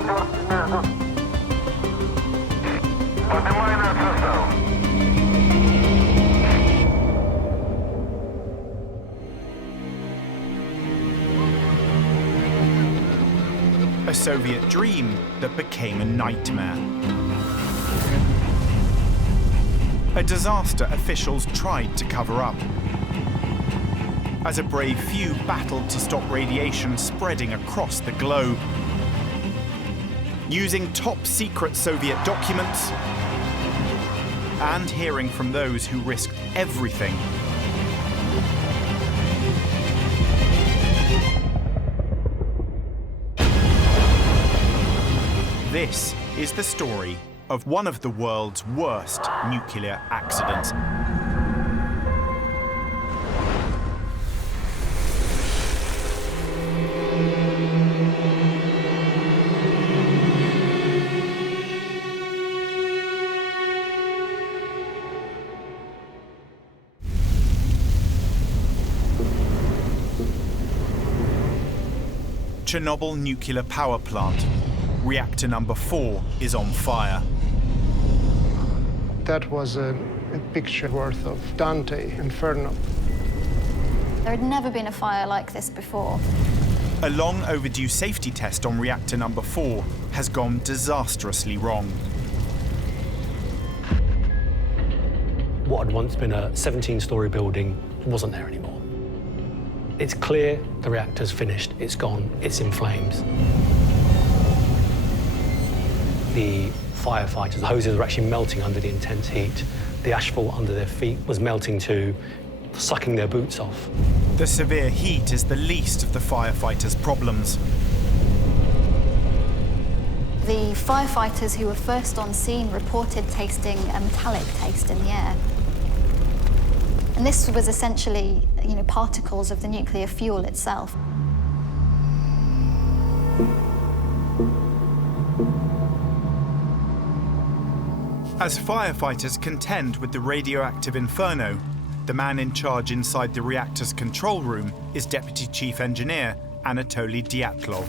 A Soviet dream that became a nightmare. A disaster officials tried to cover up. As a brave few battled to stop radiation spreading across the globe. Using top-secret Soviet documents and hearing from those who risked everything. This is the story of one of the world's worst nuclear accidents. Chernobyl nuclear power plant. Reactor number 4 is on fire. That was a picture worth of Dante Inferno. There had never been a fire like this before. A long overdue safety test on reactor number 4 has gone disastrously wrong. What had once been a 17-story building wasn't there anymore. It's clear the reactor's finished, it's gone, it's in flames. The firefighters, the hoses were actually melting under the intense heat. The asphalt under their feet was melting too, sucking their boots off. The severe heat is the least of the firefighters' problems. The firefighters who were first on scene reported tasting a metallic taste in the air. And this was essentially, particles of the nuclear fuel itself. As firefighters contend with the radioactive inferno, the man in charge inside the reactor's control room is Deputy Chief Engineer Anatoly Dyatlov.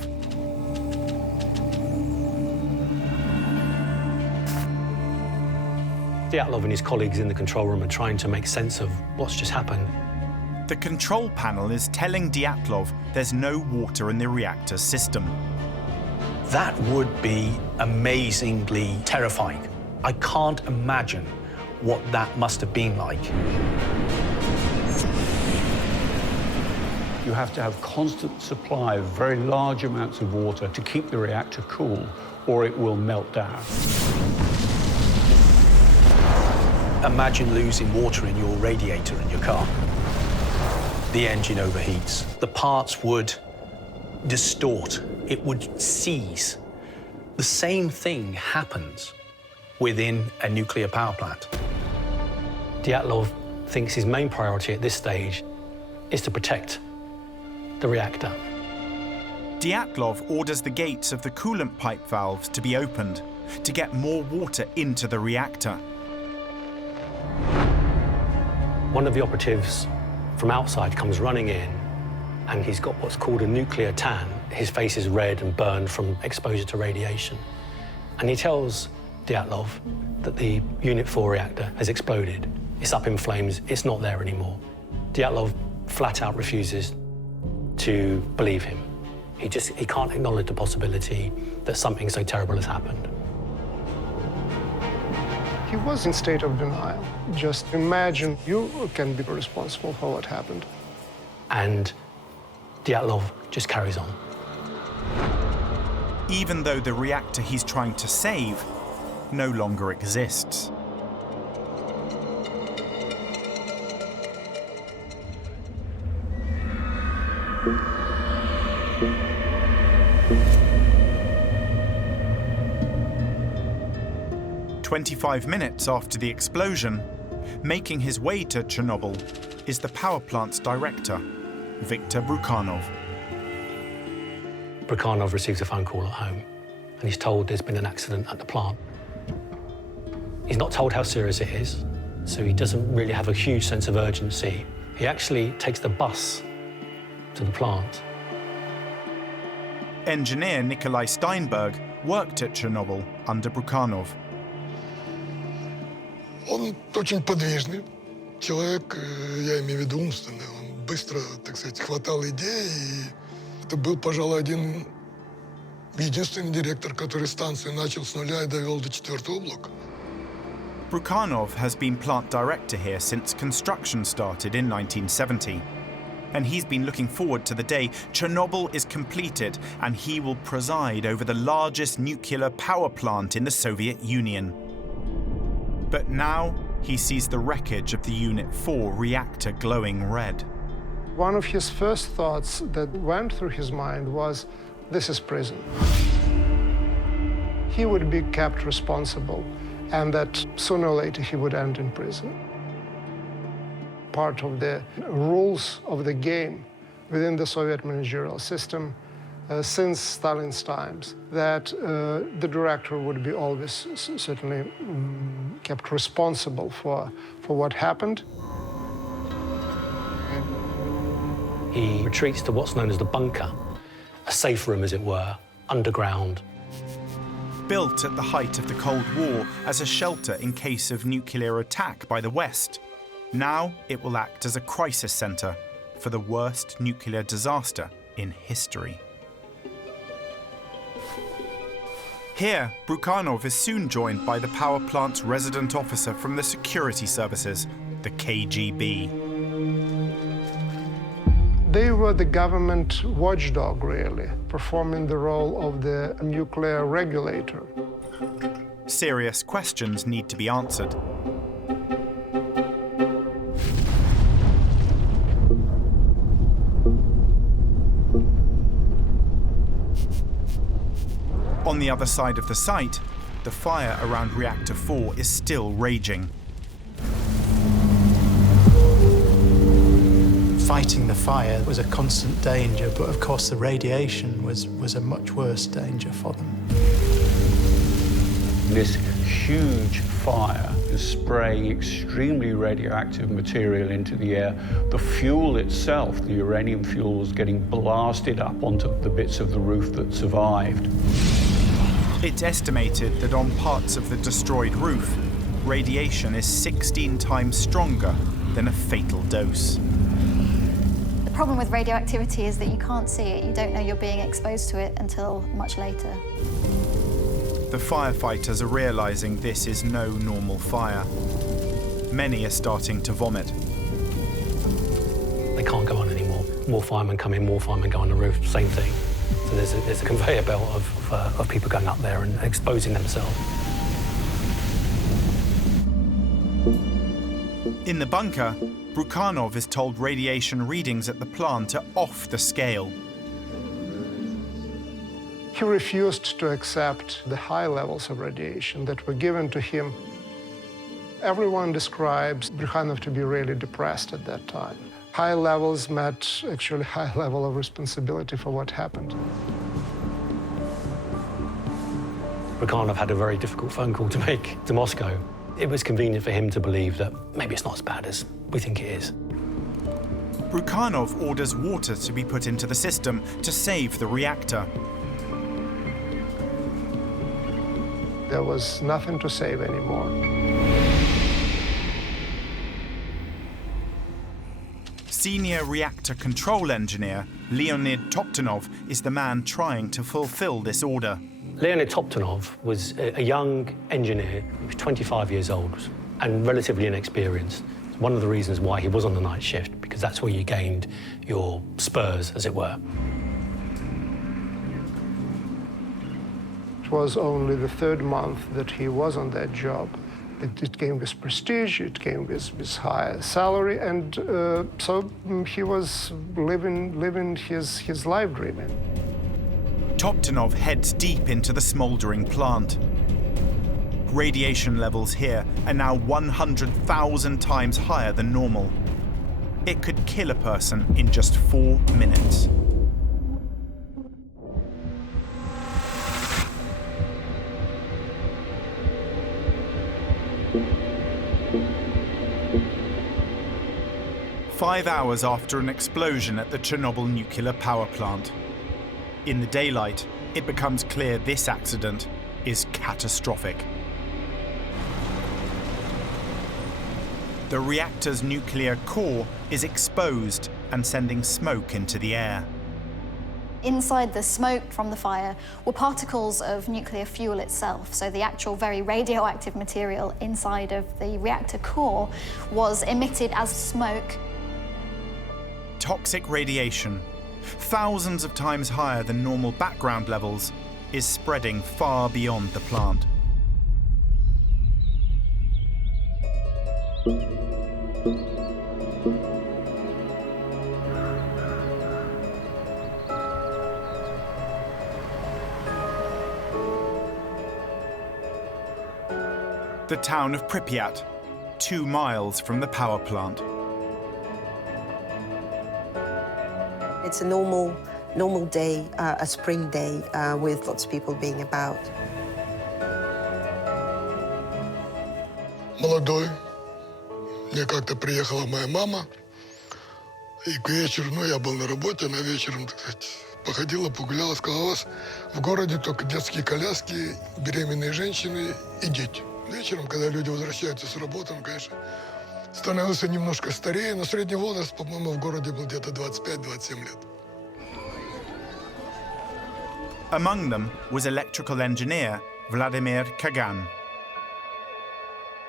Dyatlov and his colleagues in the control room are trying to make sense of what's just happened. The control panel is telling Dyatlov there's no water in the reactor system. That would be amazingly terrifying. I can't imagine what that must have been like. You have to have constant supply of very large amounts of water to keep the reactor cool, or it will melt down. Imagine losing water in your radiator in your car. The engine overheats. The parts would distort. It would seize. The same thing happens within a nuclear power plant. Dyatlov thinks his main priority at this stage is to protect the reactor. Dyatlov orders the gates of the coolant pipe valves to be opened to get more water into the reactor. One of the operatives from outside comes running in, and he's got what's called a nuclear tan. His face is red and burned from exposure to radiation. And he tells Dyatlov that the Unit 4 reactor has exploded. It's up in flames, it's not there anymore. Dyatlov flat out refuses to believe him. He can't acknowledge the possibility that something so terrible has happened. He was in state of denial. Just imagine you can be responsible for what happened. And Dyatlov just carries on. Even though the reactor he's trying to save no longer exists. "25 minutes after the explosion, making his way to Chernobyl is the power plant's director, Viktor Brukhanov. Brukhanov receives a phone call at home, and he's told there's been an accident at the plant. He's not told how serious it is, so he doesn't really have a huge sense of urgency. He actually takes the bus to the plant. Engineer Nikolai Steinberg worked at Chernobyl under Brukhanov. Он очень подвижный человек, я имею в виду умственный. Он быстро, так сказать, хватал идеи. И это был, пожалуй, единственный директор, который станцию начал с нуля и довел до 4-го блока. Brukhanov has been plant director here since construction started in 1970. And he's been looking forward to the day Chernobyl is completed and he will preside over the largest nuclear power plant in the Soviet Union. But now he sees the wreckage of the Unit 4 reactor glowing red. One of his first thoughts that went through his mind was, this is prison. He would be kept responsible, and that sooner or later he would end in prison. Part of the rules of the game within the Soviet managerial system since Stalin's times, that the director would be always certainly kept responsible for what happened. He retreats to what's known as the bunker, a safe room, as it were, underground. Built at the height of the Cold War as a shelter in case of nuclear attack by the West, now it will act as a crisis centre for the worst nuclear disaster in history. Here, Brukhanov is soon joined by the power plant's resident officer from the security services, the KGB. They were the government watchdog, really, performing the role of the nuclear regulator. Serious questions need to be answered. On the other side of the site, the fire around Reactor 4 is still raging. Fighting the fire was a constant danger, but of course the radiation was a much worse danger for them. This huge fire is spraying extremely radioactive material into the air. The fuel itself, the uranium fuel, was getting blasted up onto the bits of the roof that survived. It's estimated that on parts of the destroyed roof, radiation is 16 times stronger than a fatal dose. The problem with radioactivity is that you can't see it. You don't know you're being exposed to it until much later. The firefighters are realizing this is no normal fire. Many are starting to vomit. They can't go on anymore. More firemen come in, more firemen go on the roof, same thing. So there's a conveyor belt of people going up there and exposing themselves. In the bunker, Brukhanov is told radiation readings at the plant are off the scale. He refused to accept the high levels of radiation that were given to him. Everyone describes Brukhanov to be really depressed at that time. High levels meant actually high level of responsibility for what happened. Brukhanov had a very difficult phone call to make to Moscow. It was convenient for him to believe that maybe it's not as bad as we think it is. Brukhanov orders water to be put into the system to save the reactor. There was nothing to save anymore. Senior reactor control engineer Leonid Toptonov is the man trying to fulfill this order. Leonid Toptonov was a young engineer. He was 25 years old and relatively inexperienced. One of the reasons why he was on the night shift, because that's where you gained your spurs, as it were. It was only the third month that he was on that job. It came with prestige, it came with high salary, and so he was living his life dreaming. Toptonov heads deep into the smouldering plant. Radiation levels here are now 100,000 times higher than normal. It could kill a person in just 4 minutes. Five hours after an explosion at the Chernobyl nuclear power plant. In the daylight, it becomes clear this accident is catastrophic. The reactor's nuclear core is exposed and sending smoke into the air. Inside the smoke from the fire were particles of nuclear fuel itself, so the actual very radioactive material inside of the reactor core was emitted as smoke. Toxic radiation, thousands of times higher than normal background levels, is spreading far beyond the plant. The town of Pripyat, 2 miles from the power plant. It's a normal day, a spring day, with lots of people being about. Молодой. Мне как-то приехала моя мама. И к вечеру, я был на работе, она вечером, так сказать, походила, погуляла, сказала, у вас в городе только детские коляски, беременные женщины и дети. Вечером, когда люди возвращаются с работы, конечно, становился немножко старее, но средний возраст, по-моему, в городе был где-то 25-27 лет. Among them was electrical engineer Vladimir Kagan.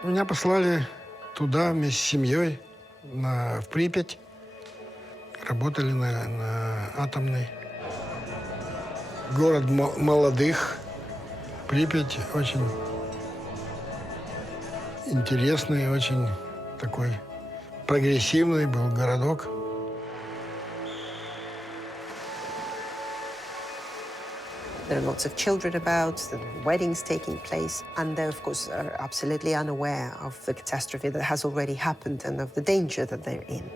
Меня послали туда вместе с семьей, в Припять. Работали на атомной. Город молодых. Припять очень интересный, очень такой прогрессивный был городок. There are lots of children about, the weddings taking place, and they, of course, are absolutely unaware of the catastrophe that has already happened and of the danger that they're in.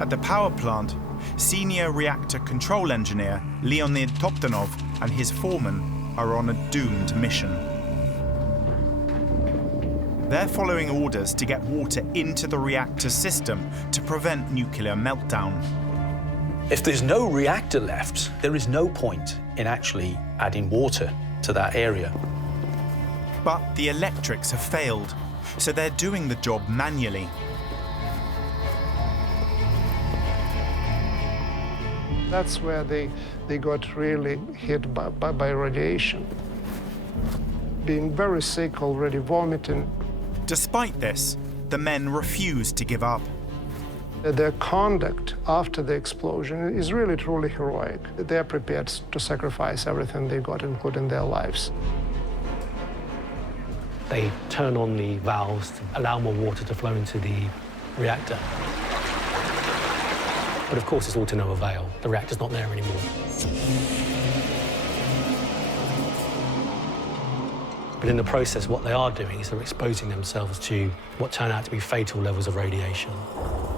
At the power plant, senior reactor control engineer Leonid Toptanov and his foreman are on a doomed mission. They're following orders to get water into the reactor system to prevent nuclear meltdown. If there's no reactor left, there is no point in actually adding water to that area. But the electrics have failed, so they're doing the job manually. That's where they got really hit by radiation. Being very sick already, vomiting. Despite this, the men refuse to give up. Their conduct after the explosion is really, truly heroic. They're prepared to sacrifice everything they got, including their lives. They turn on the valves to allow more water to flow into the reactor. But of course, it's all to no avail. The reactor's not there anymore. But in the process, what they are doing is they're exposing themselves to what turn out to be fatal levels of radiation.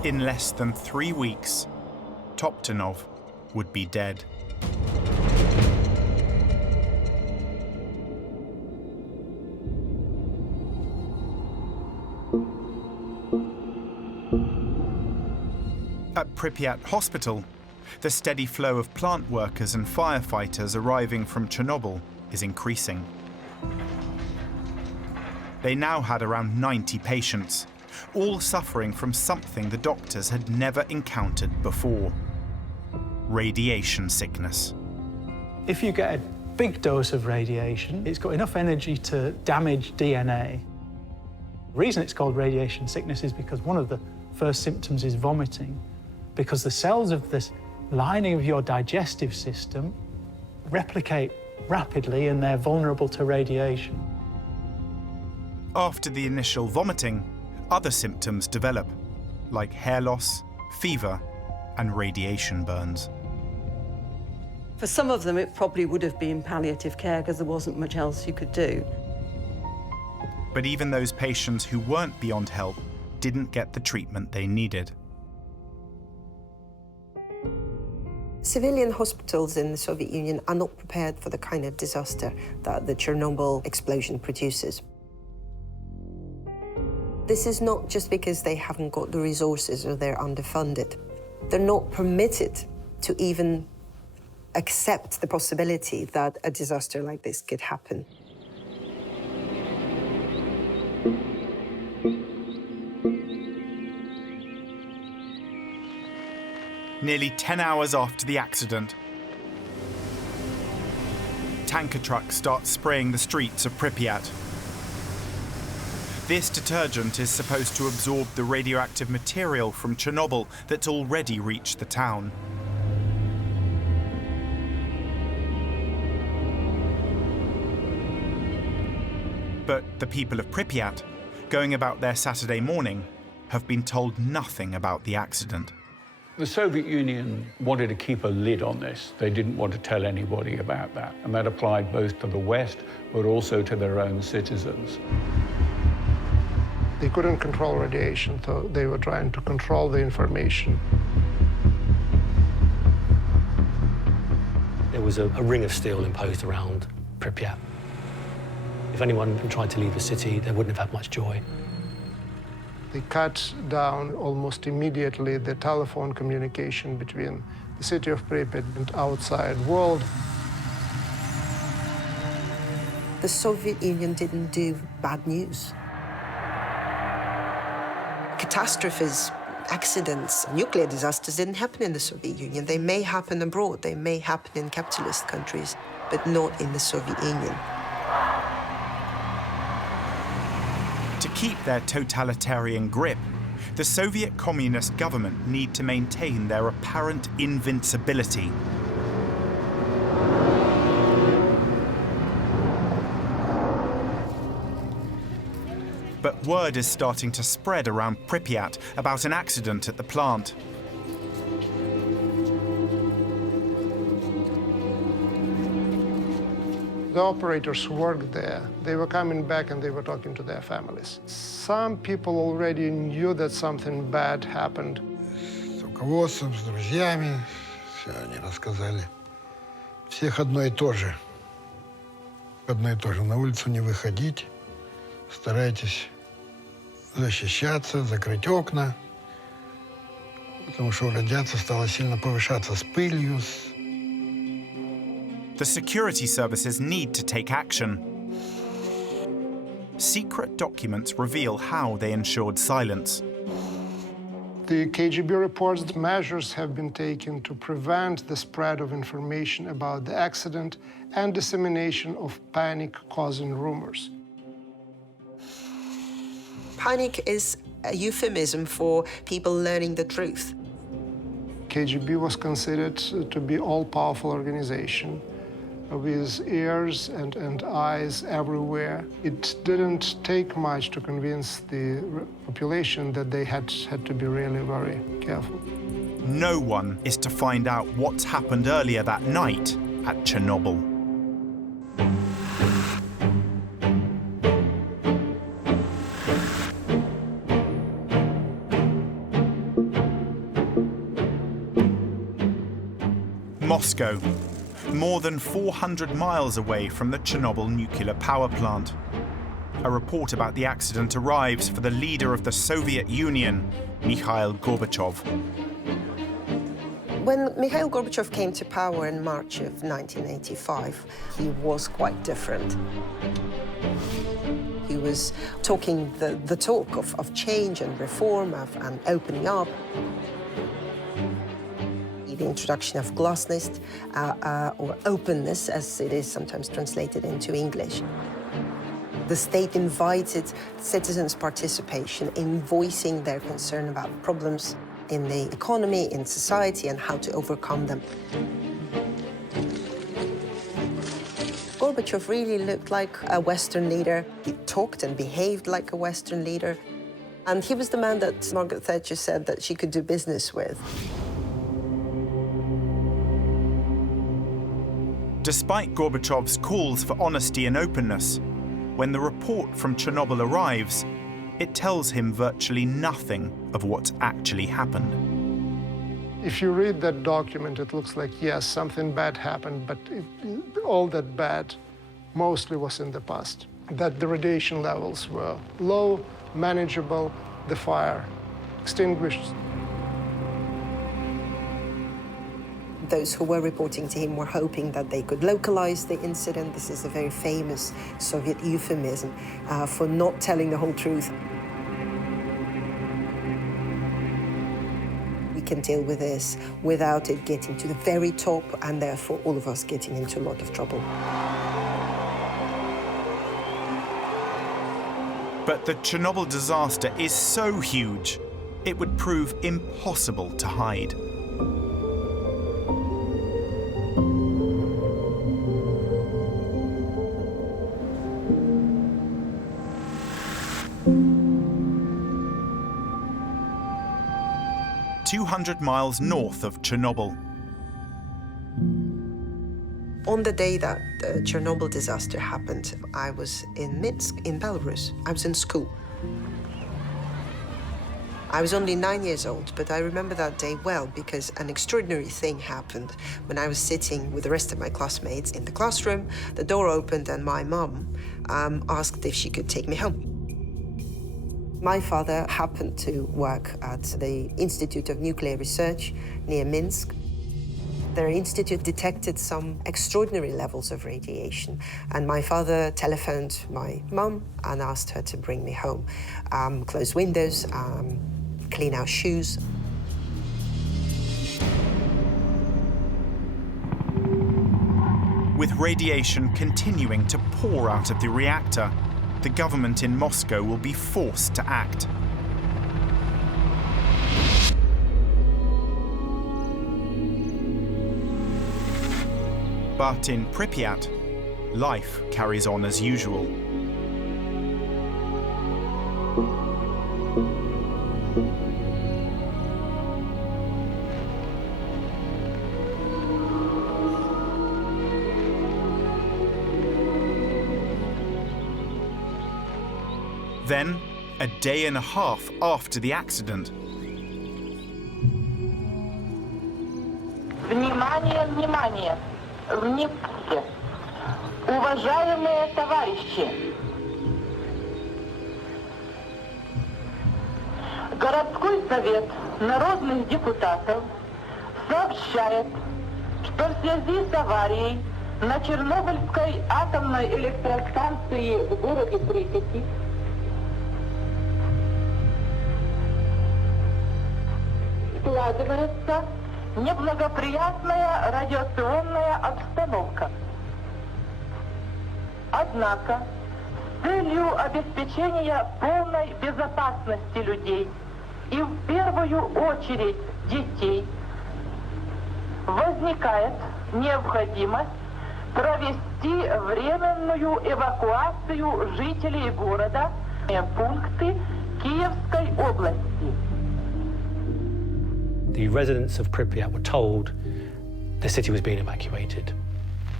In less than 3 weeks, Toptanov would be dead. At Pripyat Hospital, the steady flow of plant workers and firefighters arriving from Chernobyl is increasing. They now had around 90 patients, all suffering from something the doctors had never encountered before: radiation sickness. If you get a big dose of radiation, it's got enough energy to damage DNA. The reason it's called radiation sickness is because one of the first symptoms is vomiting, because the cells of this lining of your digestive system replicate rapidly and they're vulnerable to radiation. After the initial vomiting, other symptoms develop, like hair loss, fever, and radiation burns. For some of them, it probably would have been palliative care because there wasn't much else you could do. But even those patients who weren't beyond help didn't get the treatment they needed. Civilian hospitals in the Soviet Union are not prepared for the kind of disaster that the Chernobyl explosion produces. This is not just because they haven't got the resources or they're underfunded. They're not permitted to even accept the possibility that a disaster like this could happen. Nearly 10 hours after the accident, tanker trucks start spraying the streets of Pripyat. This detergent is supposed to absorb the radioactive material from Chernobyl that's already reached the town. But the people of Pripyat, going about their Saturday morning, have been told nothing about the accident. The Soviet Union wanted to keep a lid on this. They didn't want to tell anybody about that. And that applied both to the West, but also to their own citizens. They couldn't control radiation, so they were trying to control the information. There was a ring of steel imposed around Pripyat. If anyone tried to leave the city, they wouldn't have had much joy. They cut down almost immediately the telephone communication between the city of Pripyat and outside world. The Soviet Union didn't do bad news. Catastrophes, accidents, nuclear disasters didn't happen in the Soviet Union. They may happen abroad, they may happen in capitalist countries, but not in the Soviet Union. To keep their totalitarian grip, the Soviet Communist government need to maintain their apparent invincibility. But word is starting to spread around Pripyat about an accident at the plant. The operators who worked there, they were coming back and they were talking to their families. Some people already knew that something bad happened. С руководством, с друзьями, все они рассказали. Всех одно и то же. Одно и то же. На улицу не выходить. Старайтесь защищаться, закрыть окна. Потому что радиация стала сильно повышаться с пылью. The security services need to take action. Secret documents reveal how they ensured silence. The KGB reports that measures have been taken to prevent the spread of information about the accident and dissemination of panic-causing rumors. Panic is a euphemism for people learning the truth. KGB was considered to be an all-powerful organization with ears and eyes everywhere. It didn't take much to convince the population that they had to be really very careful. No one is to find out what's happened earlier that night at Chernobyl. Moscow, more than 400 miles away from the Chernobyl nuclear power plant. A report about the accident arrives for the leader of the Soviet Union, Mikhail Gorbachev. When Mikhail Gorbachev came to power in March of 1985, he was quite different. He was talking the talk of change and reform and opening up. The introduction of glasnost, or openness, as it is sometimes translated into English. The state invited citizens' participation in voicing their concern about problems in the economy, in society, and how to overcome them. Gorbachev really looked like a Western leader. He talked and behaved like a Western leader. And he was the man that Margaret Thatcher said that she could do business with. Despite Gorbachev's calls for honesty and openness, when the report from Chernobyl arrives, it tells him virtually nothing of what's actually happened. If you read that document, it looks like, yes, something bad happened, but all that bad mostly was in the past. That the radiation levels were low, manageable, the fire extinguished. Those who were reporting to him were hoping that they could localize the incident. This is a very famous Soviet euphemism for not telling the whole truth. We can deal with this without it getting to the very top, and therefore all of us getting into a lot of trouble. But the Chernobyl disaster is so huge, it would prove impossible to hide. "200 miles north of Chernobyl. On the day that the Chernobyl disaster happened, I was in Minsk, in Belarus. I was in school. I was only 9 years old, but I remember that day well because an extraordinary thing happened. When I was sitting with the rest of my classmates in the classroom, the door opened and my mum asked if she could take me home. My father happened to work at the Institute of Nuclear Research near Minsk. Their institute detected some extraordinary levels of radiation, and my father telephoned my mum and asked her to bring me home. Close windows, clean our shoes. With radiation continuing to pour out of the reactor, the government in Moscow will be forced to act. But in Pripyat, life carries on as usual. Then, a day and a half after the accident, Внимание, внимание! Внимание! Уважаемые товарищи! Городской совет народных депутатов сообщает, что в связи с аварией на Чернобыльской атомной электростанции в городе Припяти складывается неблагоприятная радиационная обстановка. Однако, с целью обеспечения полной безопасности людей и в первую очередь детей, возникает необходимость провести временную эвакуацию жителей города в пункты Киевской области. The residents of Pripyat were told the city was being evacuated.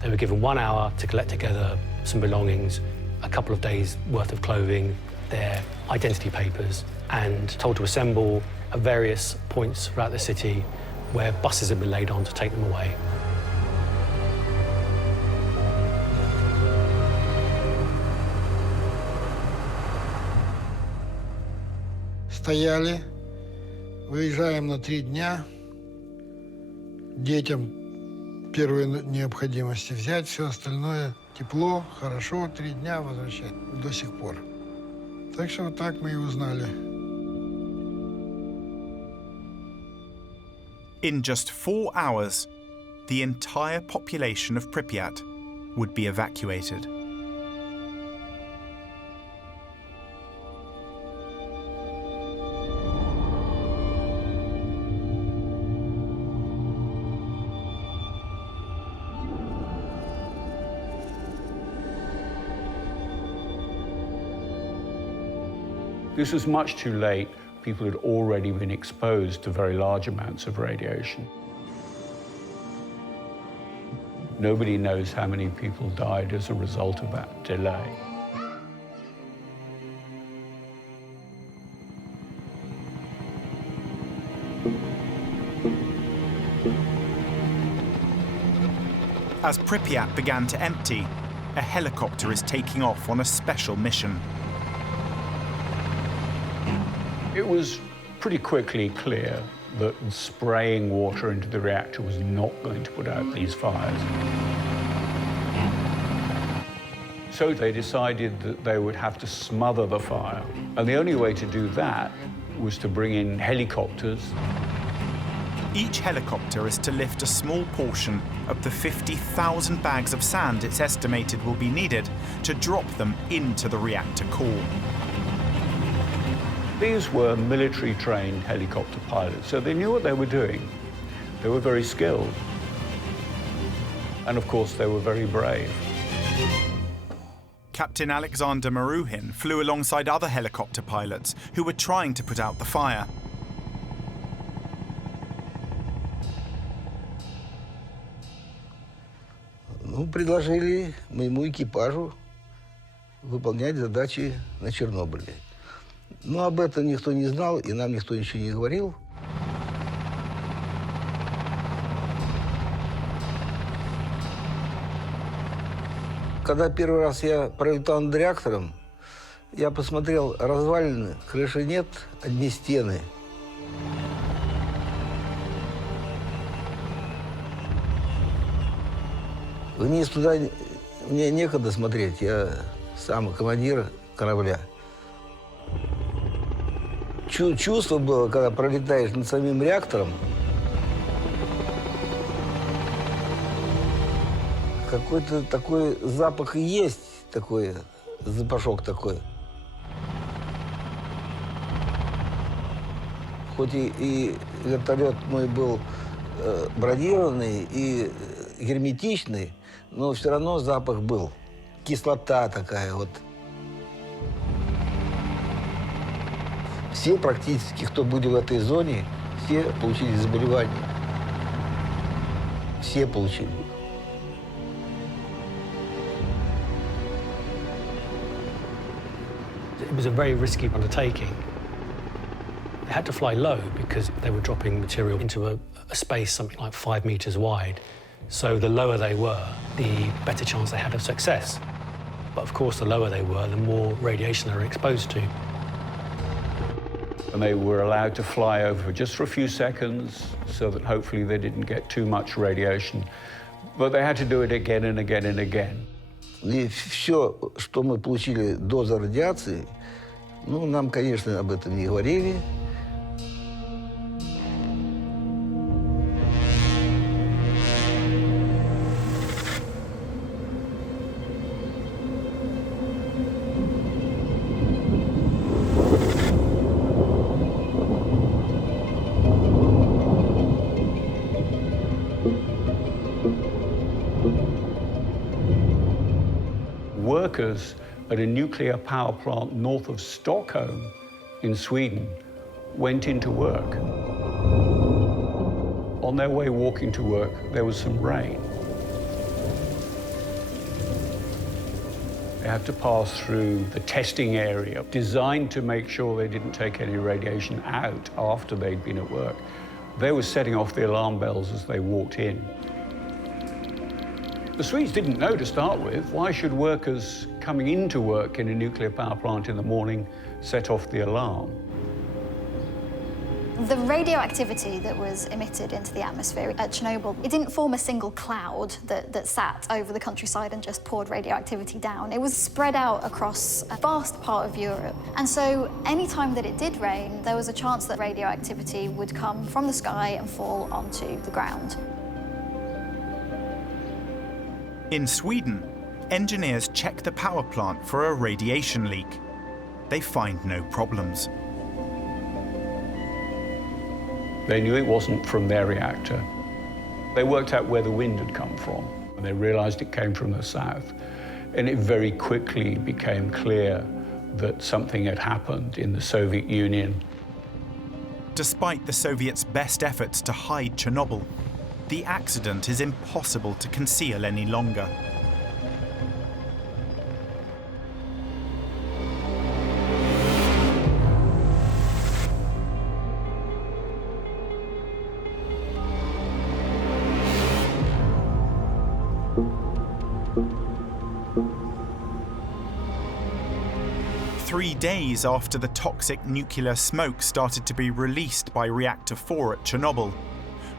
They were given 1 hour to collect together some belongings, a couple of days' worth of clothing, their identity papers, and told to assemble at various points throughout the city where buses had been laid on to take them away. Стояли, выезжаем на 3 дня. Детям первые необходимости взять, все остальное тепло, хорошо, 3 дня возвращать до сих пор. Так что вот так мы и узнали. In just 4 hours, the entire population of Pripyat would be evacuated. This was much too late. People had already been exposed to very large amounts of radiation. Nobody knows how many people died as a result of that delay. As Pripyat began to empty, a helicopter is taking off on a special mission. It was pretty quickly clear that spraying water into the reactor was not going to put out these fires. So they decided that they would have to smother the fire. And the only way to do that was to bring in helicopters. Each helicopter is to lift a small portion of the 50,000 bags of sand it's estimated will be needed to drop them into the reactor core. These were military-trained helicopter pilots, so they knew what they were doing. They were very skilled. And of course, they were very brave. Captain Alexander Maruhin flew alongside other helicopter pilots who were trying to put out the fire. Предложили моему экипажу выполнять задачи на Чернобыле. Но об этом никто не знал, и нам никто ничего не говорил. Когда первый раз я пролетал над реактором, я посмотрел развалины, крыши нет, одни стены. Вниз туда мне некогда смотреть, я сам командир корабля. Чувство было, когда пролетаешь над самим реактором, какой-то такой запах и есть, такой запашок такой. Хоть и вертолет мой был бронированный и герметичный, но все равно запах был. Кислота такая вот. Все практически, кто были в этой зоне, все получили заболевания. Все получили. It was a very risky undertaking. They had to fly low because they were dropping material into a space something like 5 meters wide. So the lower they were, the better chance they had of success. But of course, the lower they were, the more radiation they were exposed to. And they were allowed to fly over just for a few seconds so that hopefully they didn't get too much radiation. But they had to do it again and again and again. И все, что мы получили доза радиации, ну, нам, конечно, об этом не говорили. Workers at a nuclear power plant north of Stockholm in Sweden went into work. On their way walking to work, there was some rain. They had to pass through the testing area, designed to make sure they didn't take any radiation out after they'd been at work. They were setting off the alarm bells as they walked in. The Swedes didn't know to start with. Why should workers coming into work in a nuclear power plant in the morning set off the alarm? The radioactivity that was emitted into the atmosphere at Chernobyl, it didn't form a single cloud that sat over the countryside and just poured radioactivity down. It was spread out across a vast part of Europe. And so any time that it did rain, there was a chance that radioactivity would come from the sky and fall onto the ground. In Sweden, engineers check the power plant for a radiation leak. They find no problems. They knew it wasn't from their reactor. They worked out where the wind had come from, and they realized it came from the south. And it very quickly became clear that something had happened in the Soviet Union. Despite the Soviets' best efforts to hide Chernobyl, the accident is impossible to conceal any longer. 3 days after the toxic nuclear smoke started to be released by Reactor 4 at Chernobyl,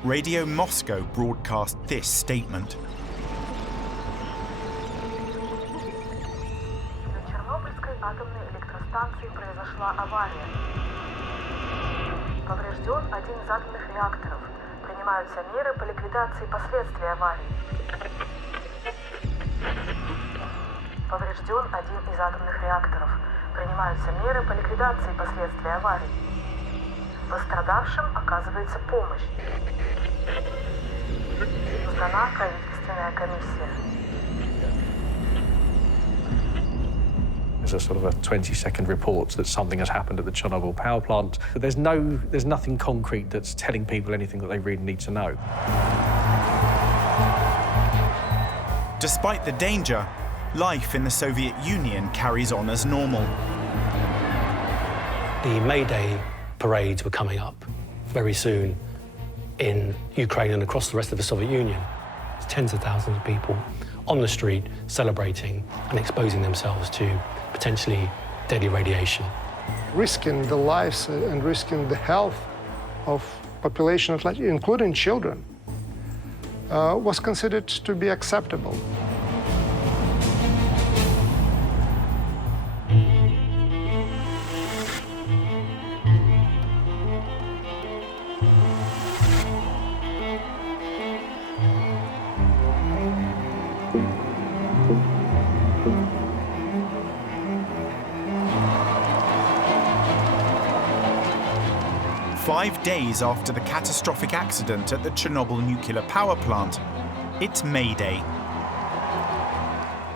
Radio Moscow broadcast this statement. На Чернобыльской атомной электростанции произошла авария. Поврежден один из атомных реакторов. Принимаются меры по ликвидации последствий аварии. Поврежден один из атомных реакторов. Принимаются меры по ликвидации последствий аварии. Пострадавшим оказывается помощь. Создана правительственная комиссия. There's a sort of a 20-second report that something has happened at the Chernobyl power plant. But there's nothing concrete that's telling people anything that they really need to know. Despite the danger, life in the Soviet Union carries on as normal. The May Day parades were coming up very soon in Ukraine and across the rest of the Soviet Union. There's tens of thousands of people on the street celebrating and exposing themselves to potentially deadly radiation. Risking the lives and risking the health of population, including children, was considered to be acceptable. Five days after the catastrophic accident at the Chernobyl nuclear power plant, it's May Day.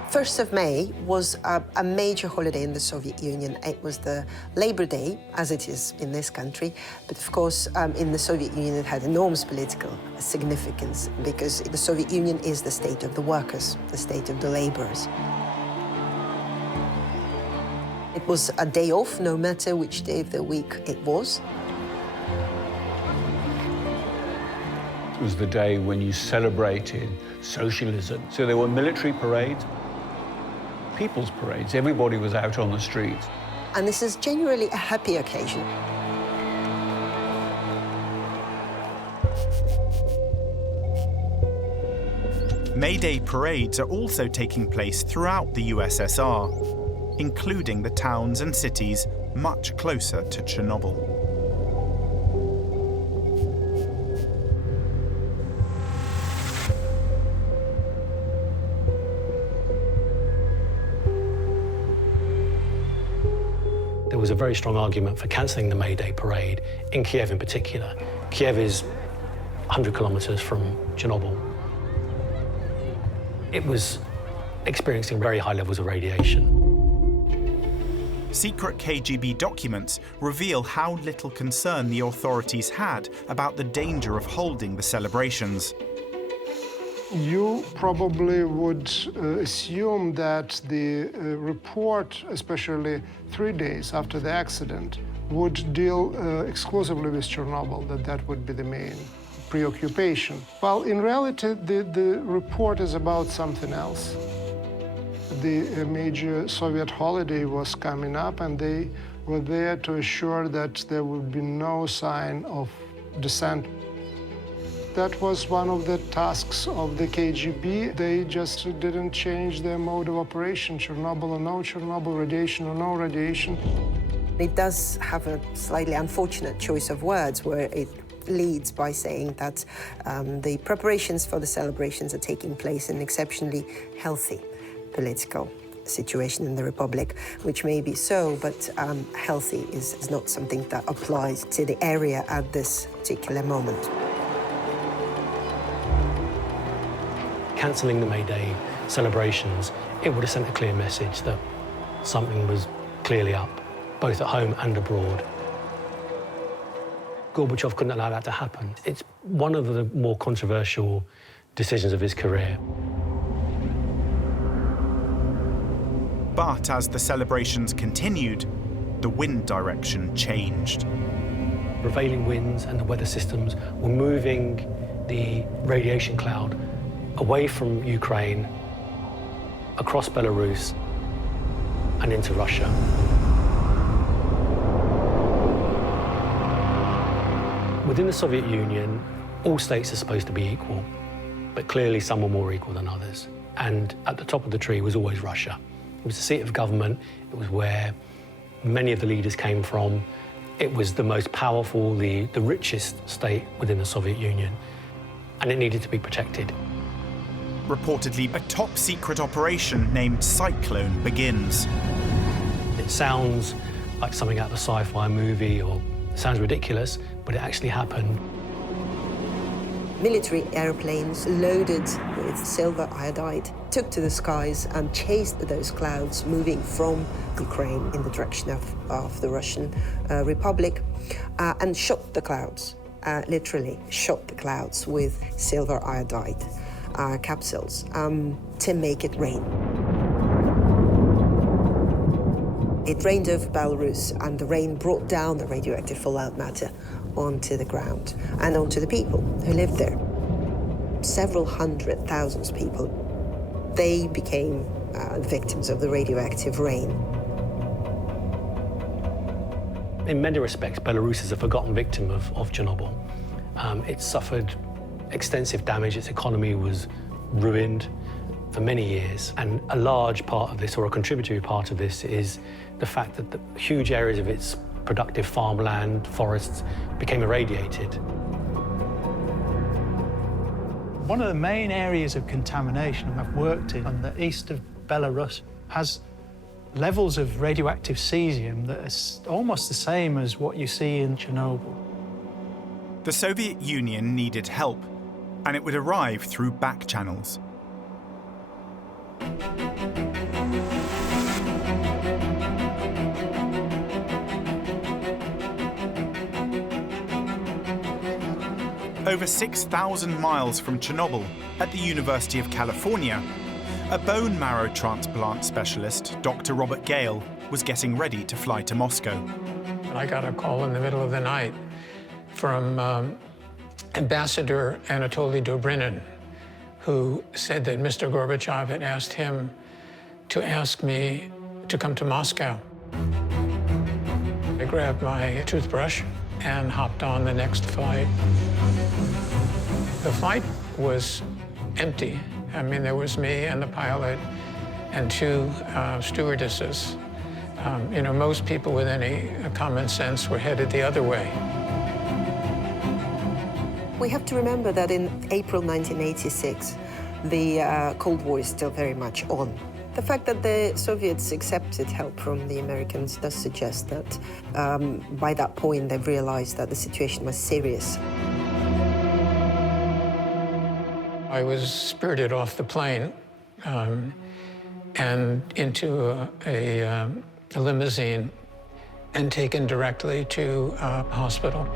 1st of May was a major holiday in the Soviet Union. It was the Labor Day, as it is in this country. But of course, in the Soviet Union, it had enormous political significance because the Soviet Union is the state of the workers, the state of the laborers. It was a day off, no matter which day of the week it was. It was the day when you celebrated socialism. So there were military parades, people's parades. Everybody was out on the streets. And this is generally a happy occasion. May Day parades are also taking place throughout the USSR, including the towns and cities much closer to Chernobyl. There was a very strong argument for cancelling the May Day parade, in Kiev in particular. Kiev is 100 kilometres from Chernobyl. It was experiencing very high levels of radiation. Secret KGB documents reveal how little concern the authorities had about the danger of holding the celebrations. You probably would assume that the report, especially 3 days after the accident, would deal exclusively with Chernobyl, that would be the main preoccupation. Well, in reality, the report is about something else. The major Soviet holiday was coming up, and they were there to assure that there would be no sign of dissent. That was one of the tasks of the KGB. They just didn't change their mode of operation, Chernobyl or no Chernobyl, radiation or no radiation. It does have a slightly unfortunate choice of words where it leads by saying that the preparations for the celebrations are taking place in an exceptionally healthy political situation in the Republic, which may be so, but healthy is not something that applies to the area at this particular moment. Cancelling the May Day celebrations, it would have sent a clear message that something was clearly up, both at home and abroad. Gorbachev couldn't allow that to happen. It's one of the more controversial decisions of his career. But as the celebrations continued, the wind direction changed. Prevailing winds and the weather systems were moving the radiation cloud away from Ukraine, across Belarus, and into Russia. Within the Soviet Union, all states are supposed to be equal, but clearly some were more equal than others. And at the top of the tree was always Russia. It was the seat of government, it was where many of the leaders came from. It was the most powerful, the richest state within the Soviet Union, and it needed to be protected. Reportedly, a top-secret operation named Cyclone begins. It sounds like something out of a sci-fi movie, or it sounds ridiculous, but it actually happened. Military airplanes loaded with silver iodide took to the skies and chased those clouds moving from Ukraine in the direction of the Russian Republic and shot the clouds, literally shot the clouds with silver iodide capsules to make it rain. It rained over Belarus, and the rain brought down the radioactive fallout matter onto the ground and onto the people who lived there. Several 100,000 people, they became victims of the radioactive rain. In many respects, Belarus is a forgotten victim of Chernobyl. It suffered extensive damage. Its economy was ruined for many years. And a large part of this, or a contributory part of this, is the fact that the huge areas of its productive farmland, forests, became irradiated. One of the main areas of contamination I've worked in on the east of Belarus has levels of radioactive cesium that are almost the same as what you see in Chernobyl. The Soviet Union needed help, and it would arrive through back channels. Over 6,000 miles from Chernobyl, at the University of California, a bone marrow transplant specialist, Dr. Robert Gale, was getting ready to fly to Moscow. I got a call in the middle of the night from Ambassador Anatoly Dobrynin, who said that Mr. Gorbachev had asked him to ask me to come to Moscow. I grabbed my toothbrush and hopped on the next flight. The flight was empty. I mean, there was me and the pilot and two stewardesses. You know, most people with any common sense were headed the other way. We have to remember that in April 1986, the Cold War is still very much on. The fact that the Soviets accepted help from the Americans does suggest that by that point they've realized that the situation was serious. I was spirited off the plane and into a limousine and taken directly to a hospital.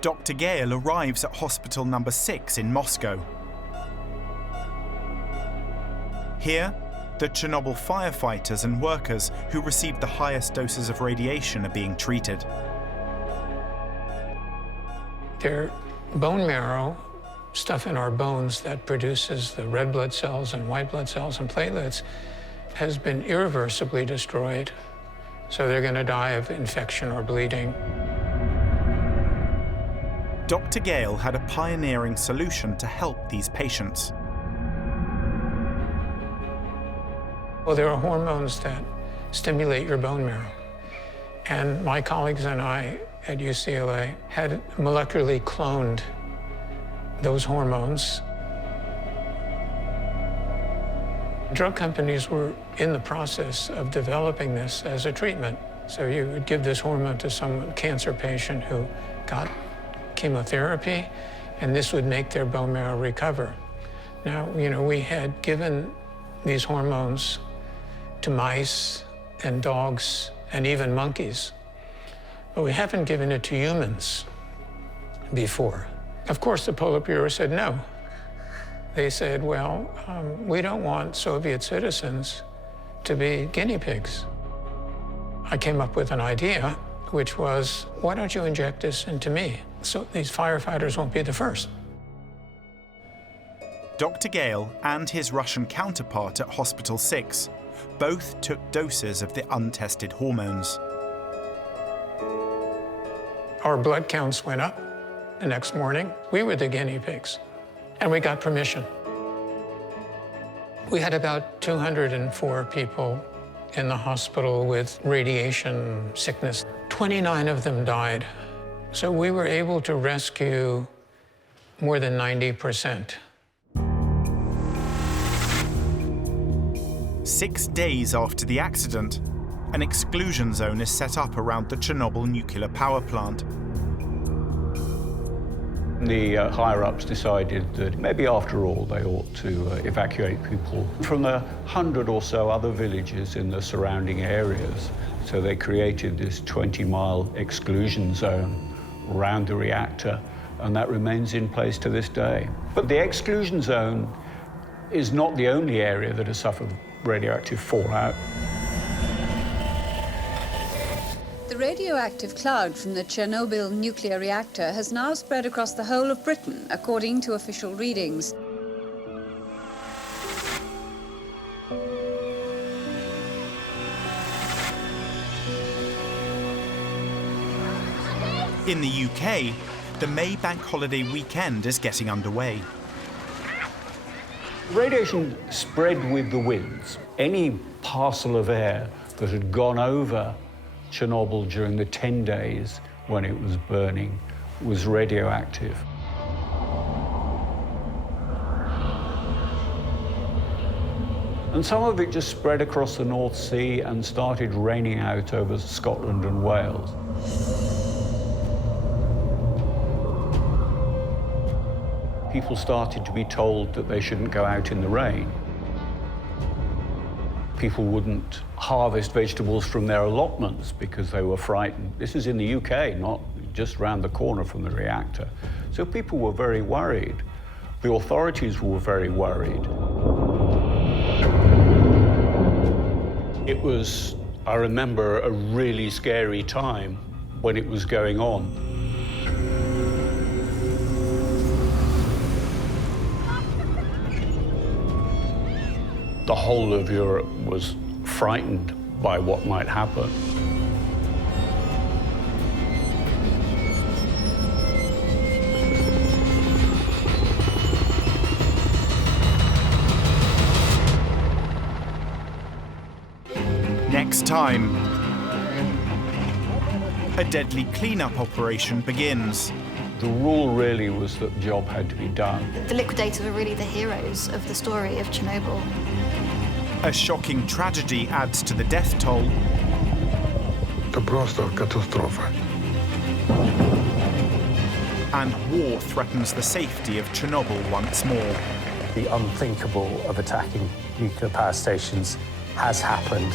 Dr. Gale arrives at Hospital Number 6 in Moscow. Here, the Chernobyl firefighters and workers who received the highest doses of radiation are being treated. Their bone marrow, stuff in our bones that produces the red blood cells and white blood cells and platelets, has been irreversibly destroyed. So they're going to die of infection or bleeding. Dr. Gale had a pioneering solution to help these patients. Well, there are hormones that stimulate your bone marrow. And my colleagues and I at UCLA had molecularly cloned those hormones. Drug companies were in the process of developing this as a treatment. So you would give this hormone to some cancer patient who got chemotherapy, and this would make their bone marrow recover. Now, you know, we had given these hormones to mice and dogs and even monkeys, but we haven't given it to humans before. Of course, the Politburo said no. They said, well, we don't want Soviet citizens to be guinea pigs. I came up with an idea, which was, why don't you inject this into me? So these firefighters won't be the first. Dr. Gale and his Russian counterpart at Hospital 6 both took doses of the untested hormones. Our blood counts went up the next morning. We were the guinea pigs, and we got permission. We had about 204 people in the hospital with radiation sickness. 29 of them died. So we were able to rescue more than 90%. 6 days after the accident, an exclusion zone is set up around the Chernobyl nuclear power plant. The higher-ups decided that maybe after all they ought to evacuate people from the 100 or so other villages in the surrounding areas. So they created this 20-mile exclusion zone around the reactor, and that remains in place to this day. But the exclusion zone is not the only area that has suffered radioactive fallout. The radioactive cloud from the Chernobyl nuclear reactor has now spread across the whole of Britain, according to official readings. In the UK, the May Bank holiday weekend is getting underway. Radiation spread with the winds. Any parcel of air that had gone over Chernobyl during the 10 days when it was burning was radioactive. And some of it just spread across the North Sea and started raining out over Scotland and Wales. People started to be told that they shouldn't go out in the rain. People wouldn't harvest vegetables from their allotments because they were frightened. This is in the UK, not just round the corner from the reactor. So people were very worried. The authorities were very worried. It was, I remember, a really scary time when it was going on. The whole of Europe was frightened by what might happen. Next time, a deadly cleanup operation begins. The rule really was that the job had to be done. The liquidators were really the heroes of the story of Chernobyl. A shocking tragedy adds to the death toll. Это просто катастрофа. And war threatens the safety of Chernobyl once more. The unthinkable of attacking nuclear power stations has happened.